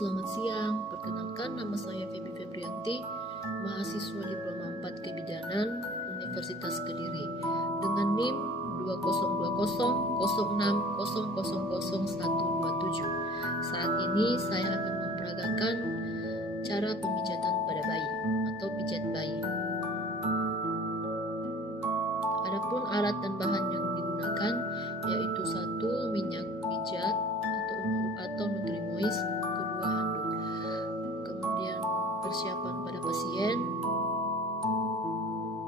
selamat siang. Perkenalkan, nama saya Feby Febrianti, mahasiswa Diploma 4 Kebidanan Universitas Kediri dengan NIM 202006000127. Saat ini saya akan memperagakan cara pemijatan pada bayi atau pijat bayi. Adapun alat dan bahan yang digunakan yaitu 1. Minyak pijat atau Nutrimoist, kedua handuk. Kemudian persiapan pada pasien,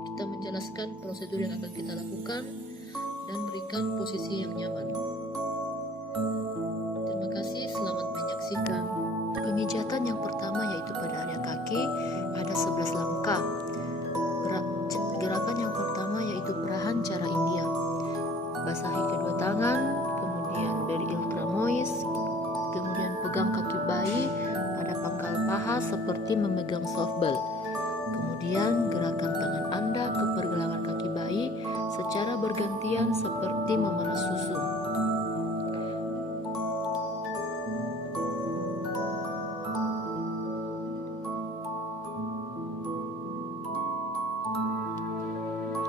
kita menjelaskan prosedur yang akan kita lakukan dan berikan posisi yang nyaman. Terima kasih, selamat menyaksikan. Pemijatan yang pertama yaitu pada area kaki, ada 11 langkah. Gerakan yang pertama yaitu perahan cara India. Basahi kedua tangan, kemudian beri Ultramoist, kemudian pegang kaki bayi pada pangkal paha seperti memegang softball. Kemudian gerakan tangan Anda ke pergelangan kaki bayi secara bergantian seperti memeras susu.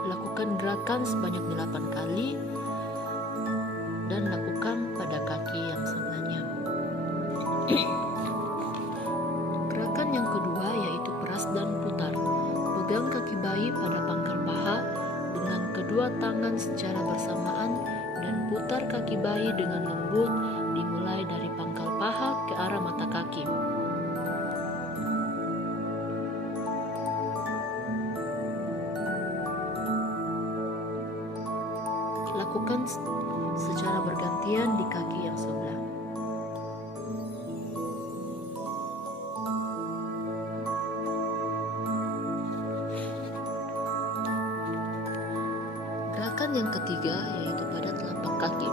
Lakukan gerakan sebanyak 8 kali dan lakukan pada kaki yang sebelahnya. Gerakan yang kedua yaitu peras dan putar. Pegang kaki bayi pada pangkal paha dengan kedua tangan secara bersamaan dan putar kaki bayi dengan lembut dimulai dari pangkal paha ke arah mata kaki. Lakukan secara bergantian di kaki yang sebelah. Gerakan yang ketiga yaitu pada telapak kaki.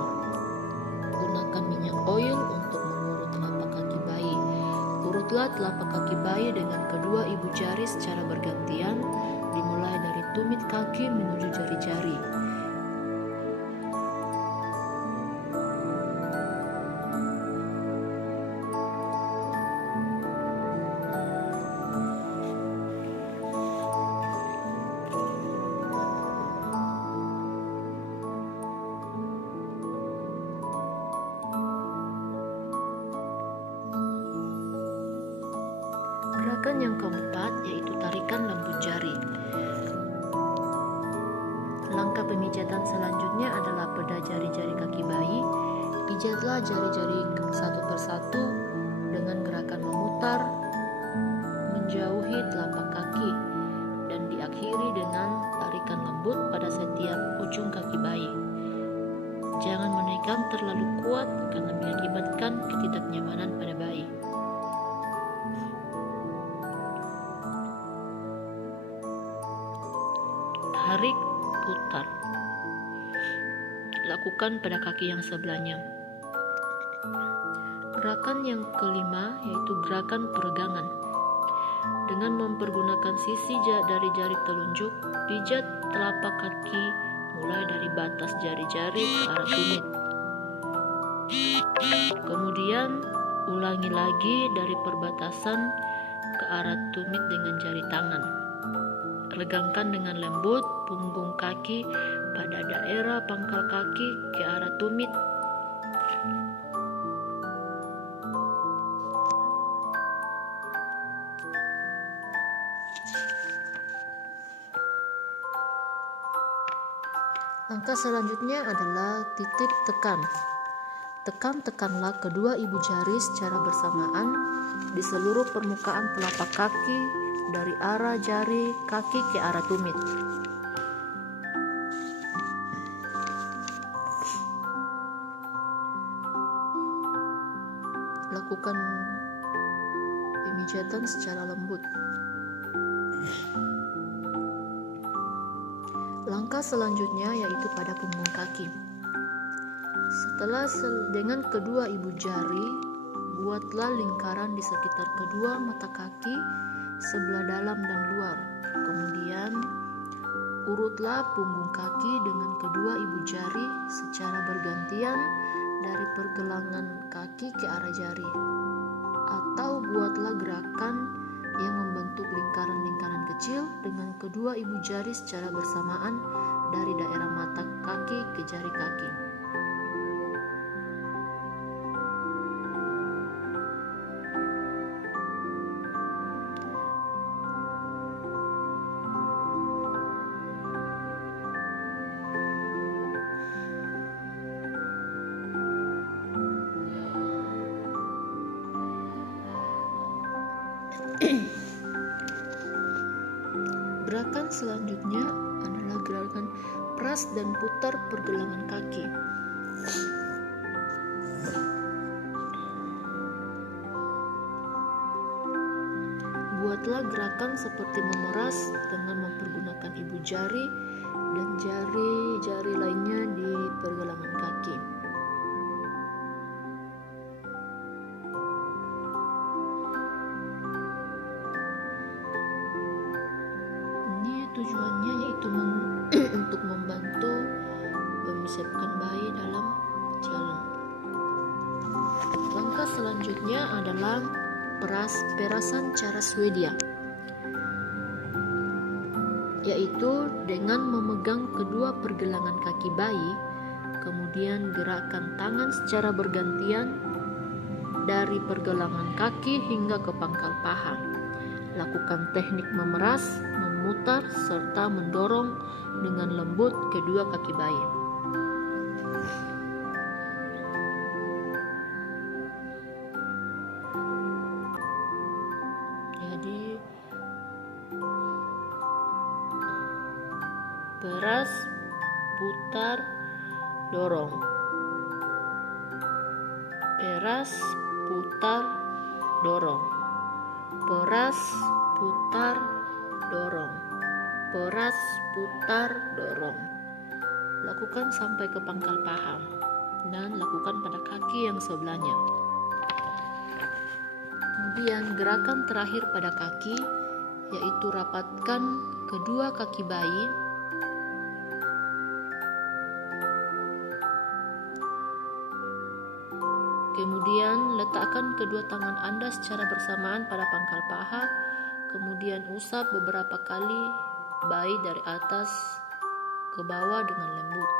Gunakan minyak oil untuk mengurut telapak kaki bayi. Urutlah telapak kaki bayi dengan kedua ibu jari secara bergantian, dimulai dari tumit kaki menuju jari-jari. Gerakan yang keempat yaitu tarikan lembut jari. Langkah pemijatan selanjutnya adalah pada jari-jari kaki bayi. Pijatlah jari-jari satu persatu dengan gerakan memutar, menjauhi telapak kaki, dan diakhiri dengan tarikan lembut pada setiap ujung kaki bayi. Jangan menekan terlalu kuat karena mengakibatkan ketidaknyamanan pada bayi. Tarik, putar. Lakukan pada kaki yang sebelahnya. Gerakan yang kelima yaitu gerakan peregangan. Dengan mempergunakan sisi dari jari telunjuk, pijat telapak kaki mulai dari batas jari-jari ke arah tumit. Kemudian ulangi lagi dari perbatasan ke arah tumit dengan jari tangan. Regangkan dengan lembut punggung kaki pada daerah pangkal kaki ke arah tumit. Langkah selanjutnya adalah titik tekan. Tekan-tekanlah kedua ibu jari secara bersamaan di seluruh permukaan telapak kaki dari arah jari kaki ke arah tumit. Lakukan pemijatan secara lembut. Langkah selanjutnya yaitu pada punggung kaki. Setelah dengan kedua ibu jari, buatlah lingkaran di sekitar kedua mata kaki sebelah dalam dan luar. Kemudian urutlah punggung kaki dengan kedua ibu jari secara bergantian dari pergelangan kaki ke arah jari, atau kedua ibu jari secara bersamaan dari daerah mata kaki ke jari kaki. Gerakan selanjutnya adalah gerakan peras dan putar pergelangan kaki. Buatlah gerakan seperti memeras dengan mempergunakan ibu jari dan jari-jari lainnya di pergelangan kaki. Tujuannya yaitu untuk membantu mempersiapkan bayi dalam jalan. Langkah selanjutnya adalah perasan cara Swedia, yaitu dengan memegang kedua pergelangan kaki bayi, kemudian gerakan tangan secara bergantian dari pergelangan kaki hingga ke pangkal paha. Lakukan teknik memeras, memutar, serta mendorong dengan lembut kedua kaki bayi. Jadi, peras, putar, dorong. Peras, putar, dorong. Peras, putar, dorong. Peras, putar, dorong. Lakukan sampai ke pangkal paha dan lakukan pada kaki yang sebelahnya. Kemudian gerakan terakhir pada kaki, yaitu rapatkan kedua kaki bayi. Kemudian letakkan kedua tangan Anda secara bersamaan pada pangkal paha. Kemudian usap beberapa kali bayi dari atas ke bawah dengan lembut.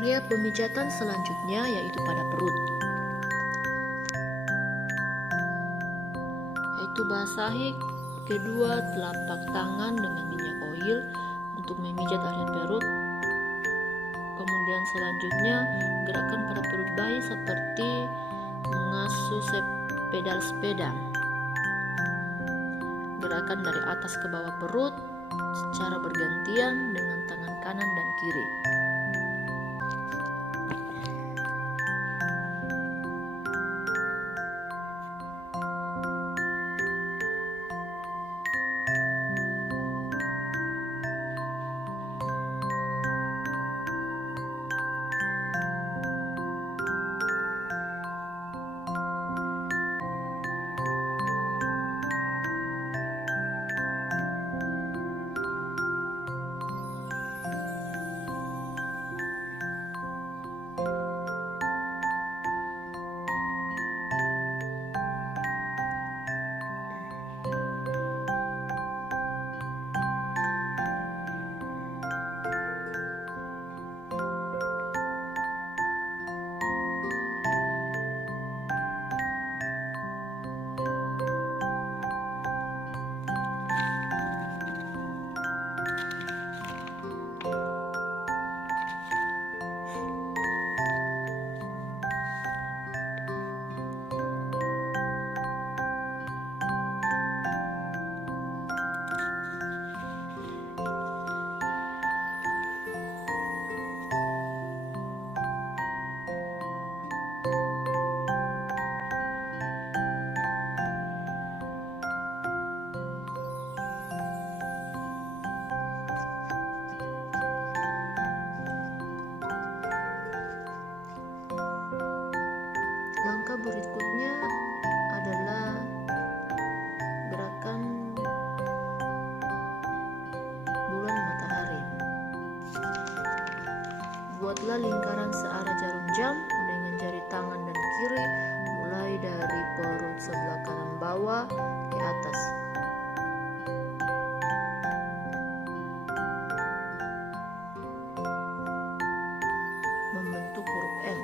Area pemijatan selanjutnya yaitu pada perut, yaitu basahi kedua telapak tangan dengan minyak oil untuk memijat area perut. Kemudian selanjutnya gerakan pada perut bayi seperti mengasuh pedal sepeda. Gerakan dari atas ke bawah perut secara bergantian dengan tangan kanan dan kiri. Langkah berikutnya adalah gerakan bulan matahari. Buatlah lingkaran searah jarum jam dengan jari tangan dan kiri, mulai dari perut sebelah kanan bawah ke atas. Membentuk huruf M.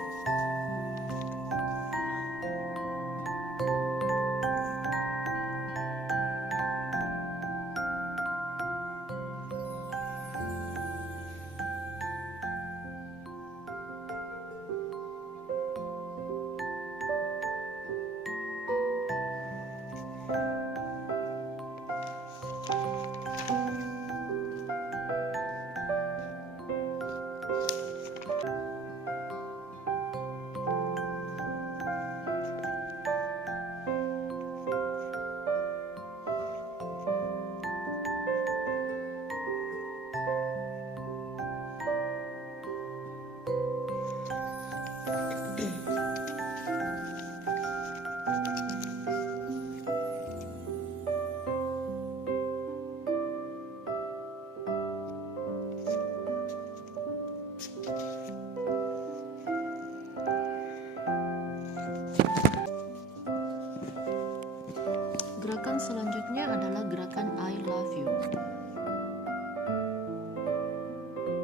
Gerakan selanjutnya adalah gerakan I love you.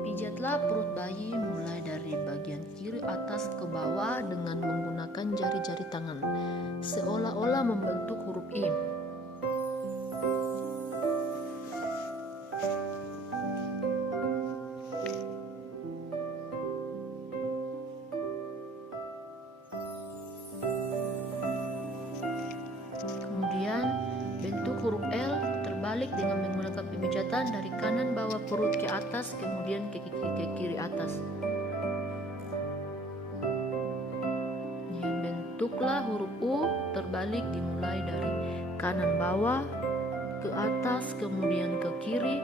Pijatlah perut bayi mulai dari bagian kiri atas ke bawah dengan menggunakan jari-jari tangan, seolah-olah membentuk huruf I. Kemudian bentuk huruf L terbalik dengan menggunakan pemijatan dari kanan bawah perut ke atas, kemudian ke kiri atas. Bentuklah huruf U terbalik dimulai dari kanan bawah ke atas, kemudian ke kiri,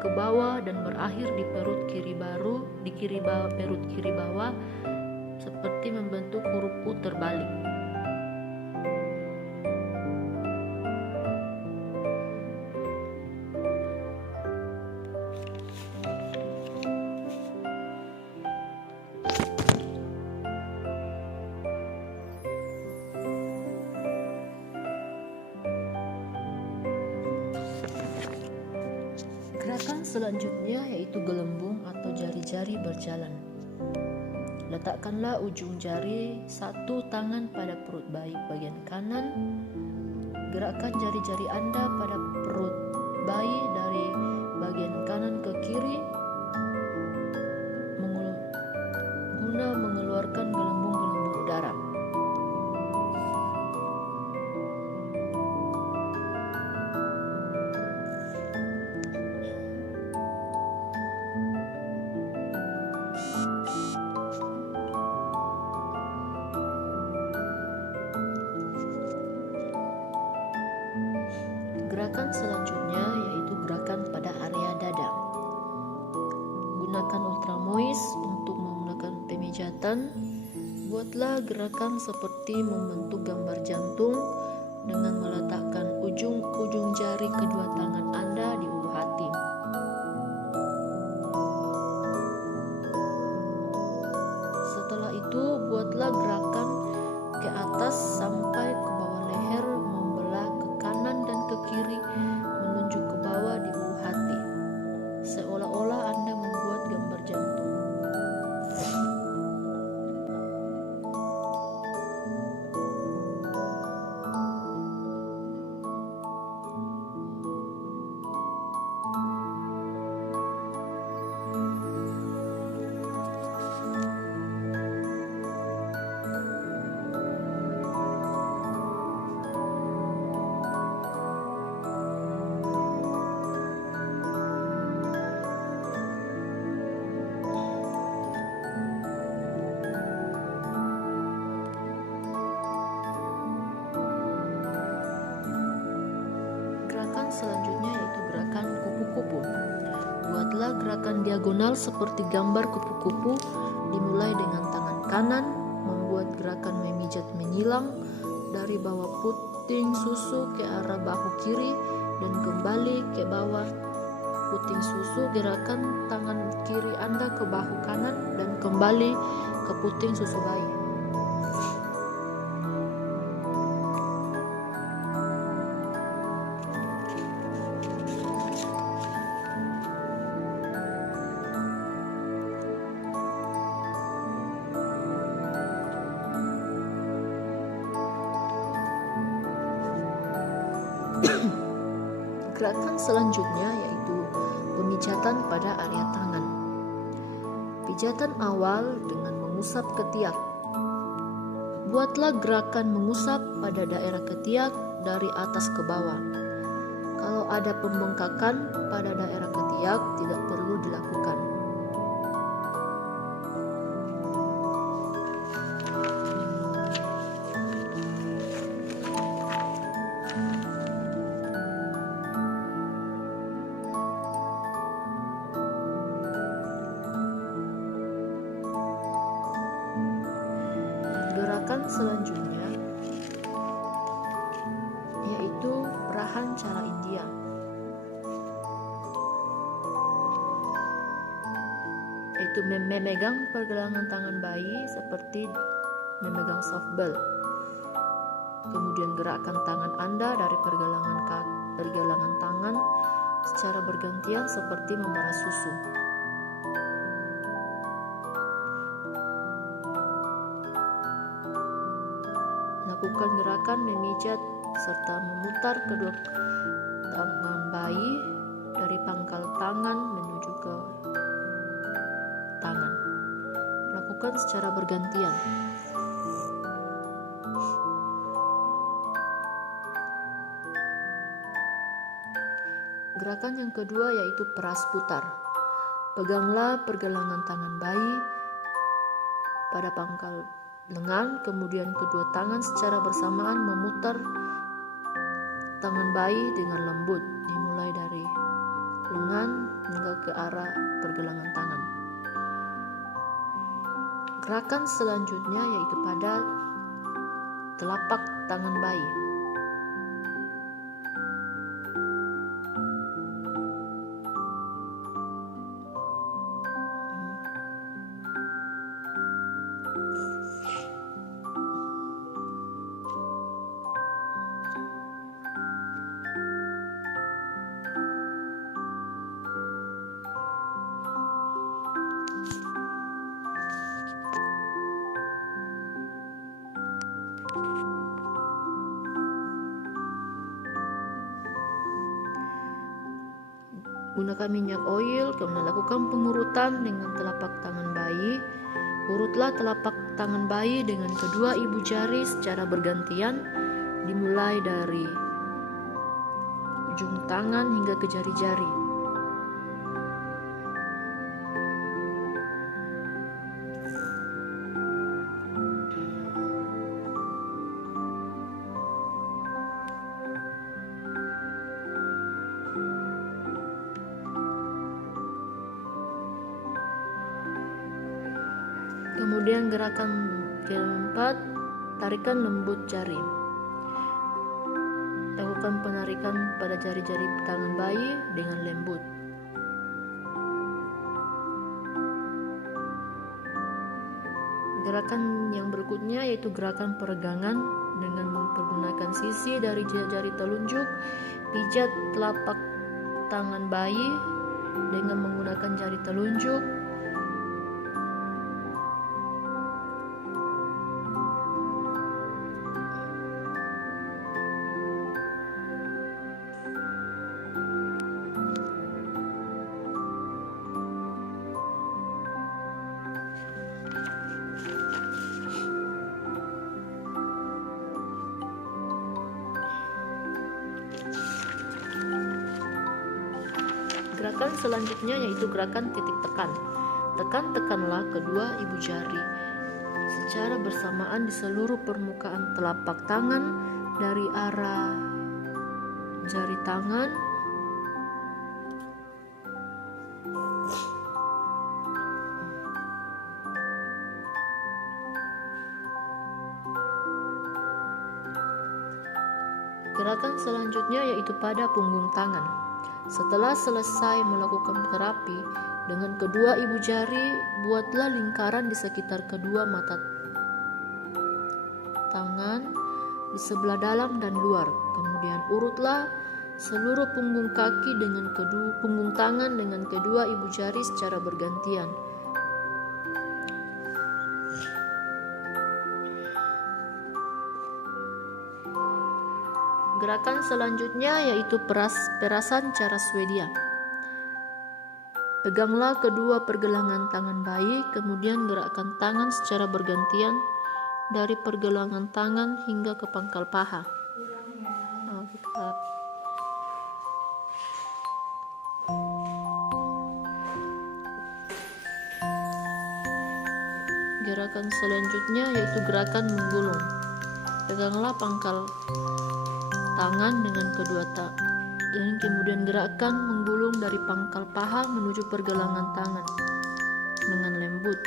ke bawah, dan berakhir di perut kiri perut kiri bawah, seperti membentuk huruf U terbalik. Gerakan selanjutnya yaitu gelembung atau jari-jari berjalan. Letakkanlah ujung jari satu tangan pada perut bayi bagian kanan. Gerakkan jari-jari Anda pada perut bayi dari bagian kanan ke kiri guna mengeluarkan gelembung-gelembung udara. Gerakan selanjutnya yaitu gerakan pada area dada. Gunakan ultramois untuk menggunakan pemijatan. Buatlah gerakan seperti membentuk gambar jantung dengan meletakkan ujung-ujung jari kedua tangan Anda di ulu hati. Setelah itu, buatlah gerakan ke atas sampai ke bawah leher, membelah ke kanan dan ke kiri, menunjuk ke bawah di ulu hati, seolah-olah Anda membuat gambar jantung. Selanjutnya yaitu gerakan kupu-kupu. Buatlah gerakan diagonal seperti gambar kupu-kupu, dimulai dengan tangan kanan, membuat gerakan memijat menyilang dari bawah puting susu ke arah bahu kiri dan kembali ke bawah puting susu. Gerakan tangan kiri Anda ke bahu kanan dan kembali ke puting susu bayi. Gerakan selanjutnya yaitu pemijatan pada area tangan. Pijatan awal dengan mengusap ketiak. Buatlah gerakan mengusap pada daerah ketiak dari atas ke bawah. Kalau ada pembengkakan pada daerah ketiak, tidak perlu dilakukan. Gerakan selanjutnya yaitu perahan cara India. Yaitu memegang pergelangan tangan bayi seperti memegang softball. Kemudian gerakkan tangan Anda dari pergelangan tangan secara bergantian seperti memerah susu. Lakukan gerakan memijat serta memutar kedua tangan bayi dari pangkal tangan menuju ke tangan. Lakukan secara bergantian. Gerakan yang kedua yaitu peras putar. Peganglah pergelangan tangan bayi pada pangkal lengan, kemudian kedua tangan secara bersamaan memutar tangan bayi dengan lembut, dimulai dari lengan hingga ke arah pergelangan tangan. Gerakan selanjutnya yaitu pada telapak tangan bayi. Gunakan minyak oil, kemudian lakukan pengurutan dengan telapak tangan bayi. Urutlah telapak tangan bayi dengan kedua ibu jari secara bergantian, dimulai dari ujung tangan hingga ke jari-jari. Kemudian gerakan keempat, tarikan lembut jari. Lakukan penarikan pada jari-jari tangan bayi dengan lembut. Gerakan yang berikutnya yaitu gerakan peregangan dengan mempergunakan sisi dari jari telunjuk. Pijat telapak tangan bayi dengan menggunakan jari telunjuk. Gerakan selanjutnya yaitu gerakan titik tekan. Tekan-tekanlah kedua ibu jari secara bersamaan di seluruh permukaan telapak tangan dari arah jari tangan Gerakan selanjutnya yaitu pada punggung tangan. Setelah selesai melakukan terapi, dengan kedua ibu jari buatlah lingkaran di sekitar kedua mata tangan di sebelah dalam dan luar. Kemudian urutlah seluruh punggung kaki dengan punggung tangan dengan kedua ibu jari secara bergantian. Gerakan selanjutnya yaitu perasan cara Swedia. Peganglah kedua pergelangan tangan bayi, kemudian gerakkan tangan secara bergantian dari pergelangan tangan hingga ke pangkal paha. Gerakan selanjutnya yaitu gerakan menggulung. Peganglah pangkal tangan dengan kedua dan kemudian gerakkan menggulung dari pangkal paha menuju pergelangan tangan dengan lembut.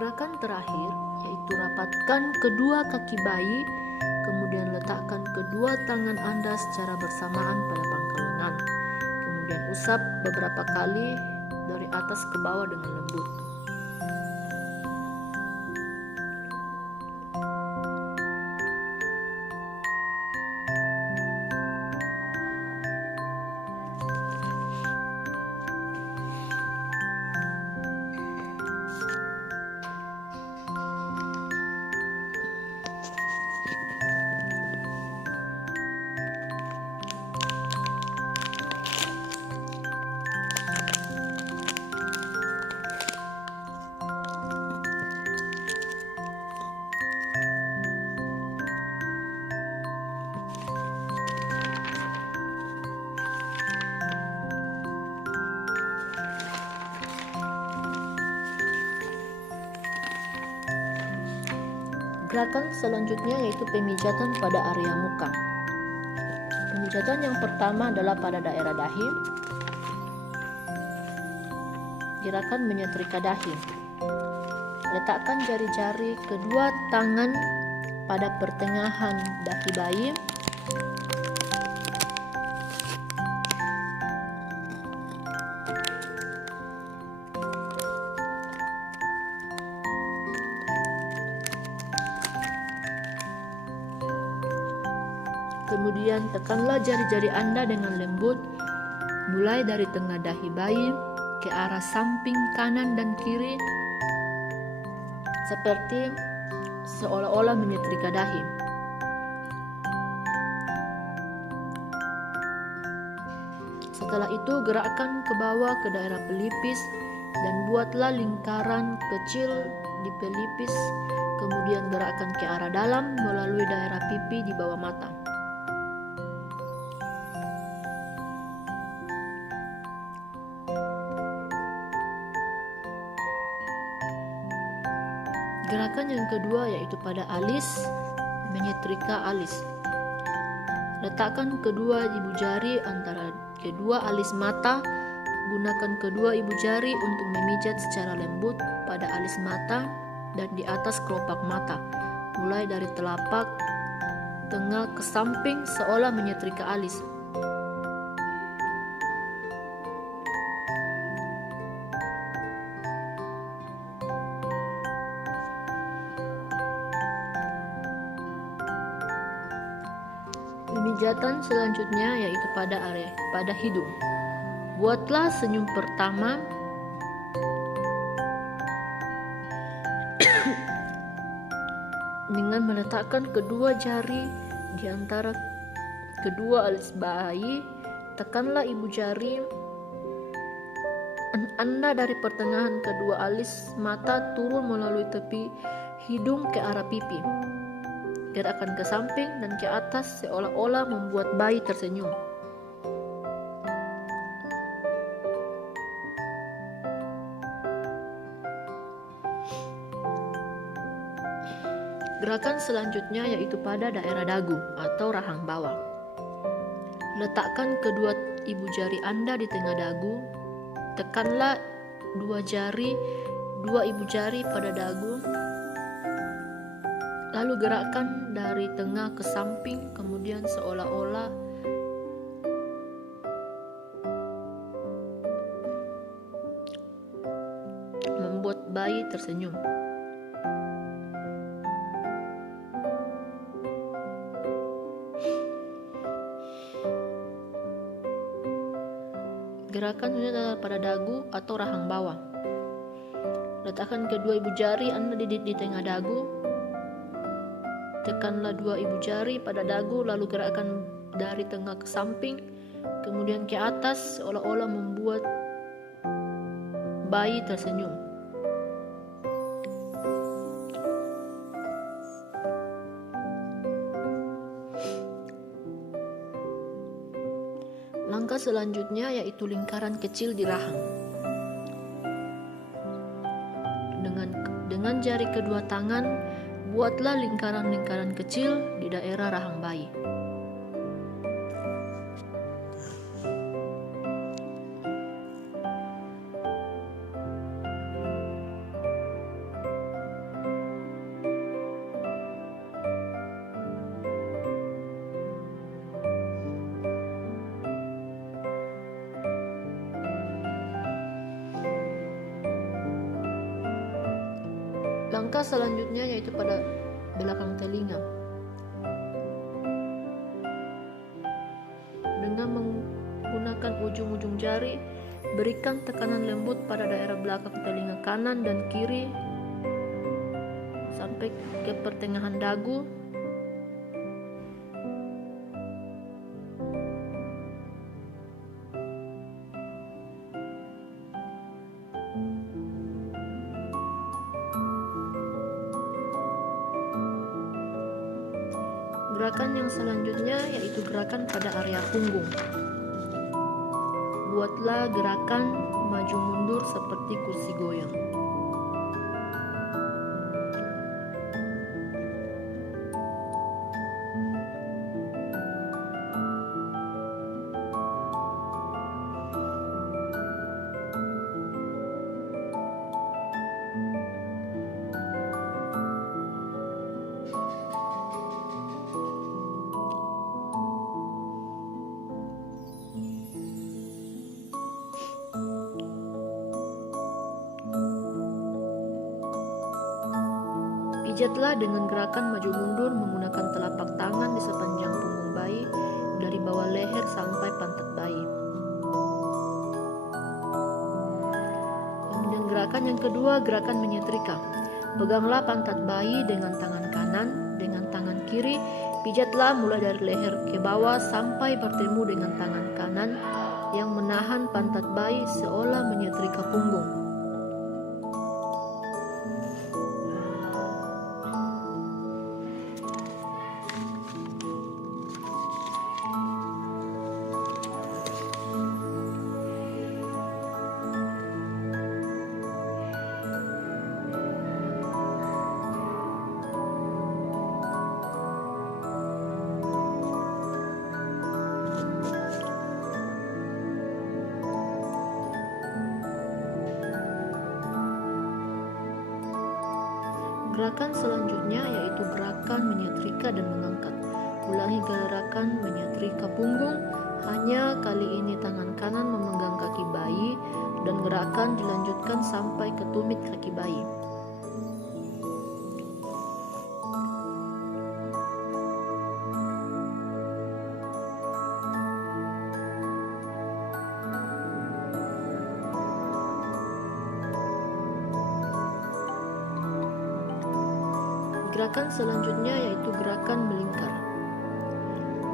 Gerakan terakhir yaitu rapatkan kedua kaki bayi, kemudian letakkan kedua tangan Anda secara bersamaan pada pangkal lengan. Kemudian usap beberapa kali dari atas ke bawah dengan lembut. Gerakan selanjutnya yaitu pemijatan pada area muka. Pemijatan yang pertama adalah pada daerah dahi. Gerakan menyetrika dahi. Letakkan jari-jari kedua tangan pada pertengahan dahi bayi. Kemudian tekanlah jari-jari Anda dengan lembut, mulai dari tengah dahi bayi ke arah samping kanan dan kiri, seperti seolah-olah menyetrika dahi. Setelah itu gerakkan ke bawah ke daerah pelipis dan buatlah lingkaran kecil di pelipis, kemudian gerakkan ke arah dalam melalui daerah pipi di bawah mata. Gerakan yang kedua yaitu pada alis, menyetrika alis. Letakkan kedua ibu jari antara kedua alis mata. Gunakan kedua ibu jari untuk memijat secara lembut pada alis mata dan di atas kelopak mata, mulai dari telapak tengah ke samping seolah menyetrika alis. Pemijatan selanjutnya yaitu pada hidung. Buatlah senyum pertama dengan meletakkan kedua jari di antara kedua alis bayi. Tekanlah ibu jari Anda dari pertengahan kedua alis mata turun melalui tepi hidung ke arah pipi. Gerakkan ke samping dan ke atas seolah-olah membuat bayi tersenyum. Gerakan selanjutnya yaitu pada daerah dagu atau rahang bawah. Letakkan kedua ibu jari Anda di tengah dagu. Tekanlah dua ibu jari pada dagu. Lalu gerakkan dari tengah ke samping, kemudian seolah-olah membuat bayi tersenyum. Gerakan ini adalah pada dagu atau rahang bawah. Letakkan kedua ibu jari Anda di tengah dagu. Tekanlah dua ibu jari pada dagu, lalu gerakkan dari tengah ke samping, kemudian ke atas, seolah-olah membuat bayi tersenyum. Langkah selanjutnya yaitu lingkaran kecil di rahang. Dengan jari kedua tangan, buatlah lingkaran-lingkaran kecil di daerah rahang bayi. Langkah selanjutnya yaitu pada belakang telinga. Dengan menggunakan ujung-ujung jari, berikan tekanan lembut pada daerah belakang telinga kanan dan kiri sampai ke pertengahan dagu. Gerakan yang selanjutnya yaitu gerakan pada area punggung. Buatlah gerakan maju mundur seperti kursi goyang. Pijatlah dengan gerakan maju mundur menggunakan telapak tangan di sepanjang punggung bayi dari bawah leher sampai pantat bayi. Kemudian gerakan yang kedua, gerakan menyetrika. Peganglah pantat bayi dengan tangan kanan, dengan tangan kiri pijatlah mulai dari leher ke bawah sampai bertemu dengan tangan kanan yang menahan pantat bayi seolah menyetrika punggung. Gerakan selanjutnya yaitu gerakan menyetrika dan mengangkat. Ulangi gerakan menyetrika punggung, hanya kali ini tangan kanan memegang kaki bayi dan gerakan dilanjutkan sampai ke tumit kaki bayi. Gerakan selanjutnya yaitu gerakan melingkar.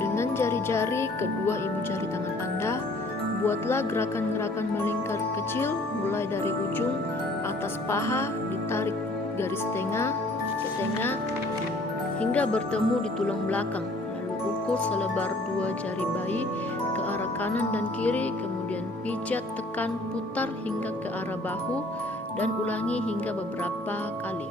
Dengan jari-jari kedua ibu jari tangan Anda, buatlah gerakan-gerakan melingkar kecil mulai dari ujung atas paha, ditarik garis tengah ke tengah hingga bertemu di tulang belakang. Lalu ukur selebar dua jari bayi ke arah kanan dan kiri, kemudian pijat, tekan, putar hingga ke arah bahu dan ulangi hingga beberapa kali.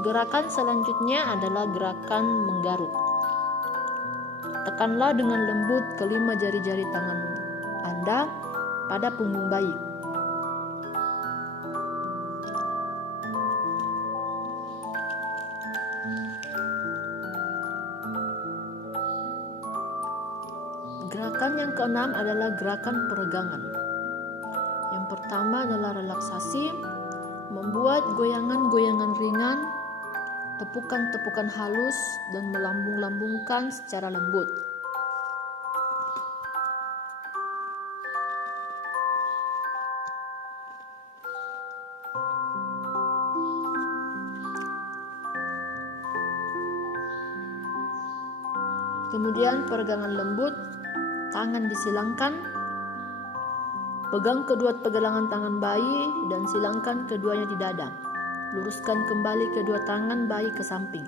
Gerakan selanjutnya adalah gerakan menggaruk. Tekanlah dengan lembut kelima jari-jari tangan Anda pada punggung bayi. Gerakan yang keenam adalah gerakan peregangan. Yang pertama adalah relaksasi, membuat goyangan-goyangan ringan, tepukan-tepukan halus, dan melambung-lambungkan secara lembut. Kemudian peregangan lembut, tangan disilangkan, pegang kedua pergelangan tangan bayi dan silangkan keduanya di dada. Luruskan kembali kedua tangan bayi ke samping.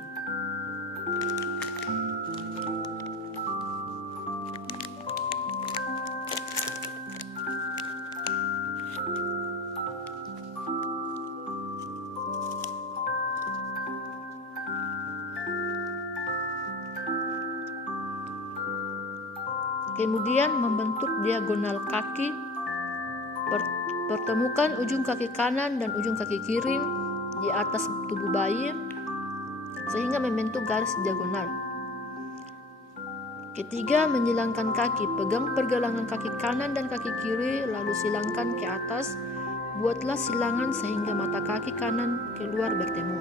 Kemudian membentuk diagonal kaki. Pertemukan ujung kaki kanan dan ujung kaki kiri di atas tubuh bayi sehingga membentuk garis diagonal. Ketiga, menyilangkan kaki. Pegang pergelangan kaki kanan dan kaki kiri lalu silangkan ke atas. Buatlah silangan sehingga mata kaki kanan keluar bertemu.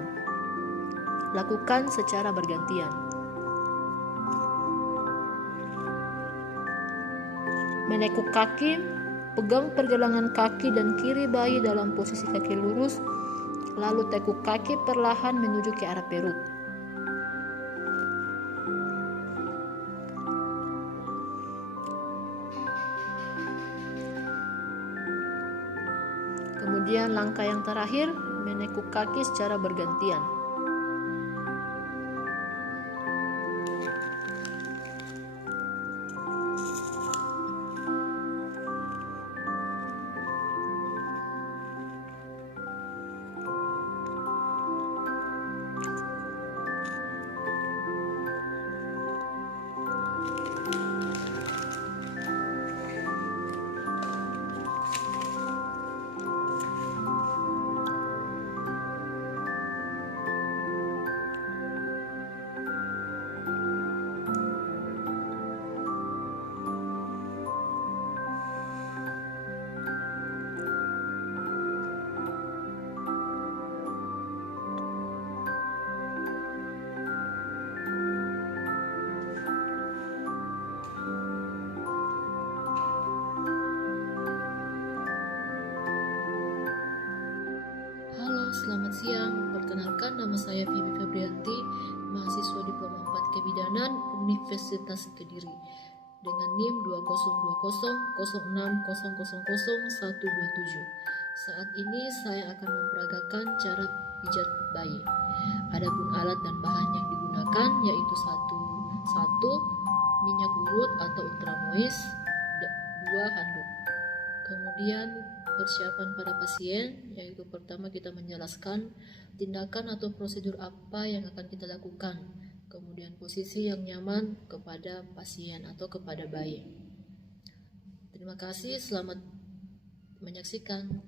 Lakukan secara bergantian. Menekuk kaki. Pegang pergelangan kaki dan kiri bayi dalam posisi kaki lurus, lalu tekuk kaki perlahan menuju ke arah perut. Kemudian langkah yang terakhir, menekuk kaki secara bergantian. Selamat siang, perkenalkan nama saya Vivi Febrianti, mahasiswa Diploma 4 Kebidanan Universitas Kediri dengan NIM 202006000127. Saat ini saya akan memperagakan cara pijat bayi. Adapun alat dan bahan yang digunakan yaitu 1 minyak urut atau ultramois, 2 handuk. Kemudian persiapan pada pasien, yaitu pertama kita menjelaskan tindakan atau prosedur apa yang akan kita lakukan, kemudian posisi yang nyaman kepada pasien atau kepada bayi. Terima kasih, selamat menyaksikan.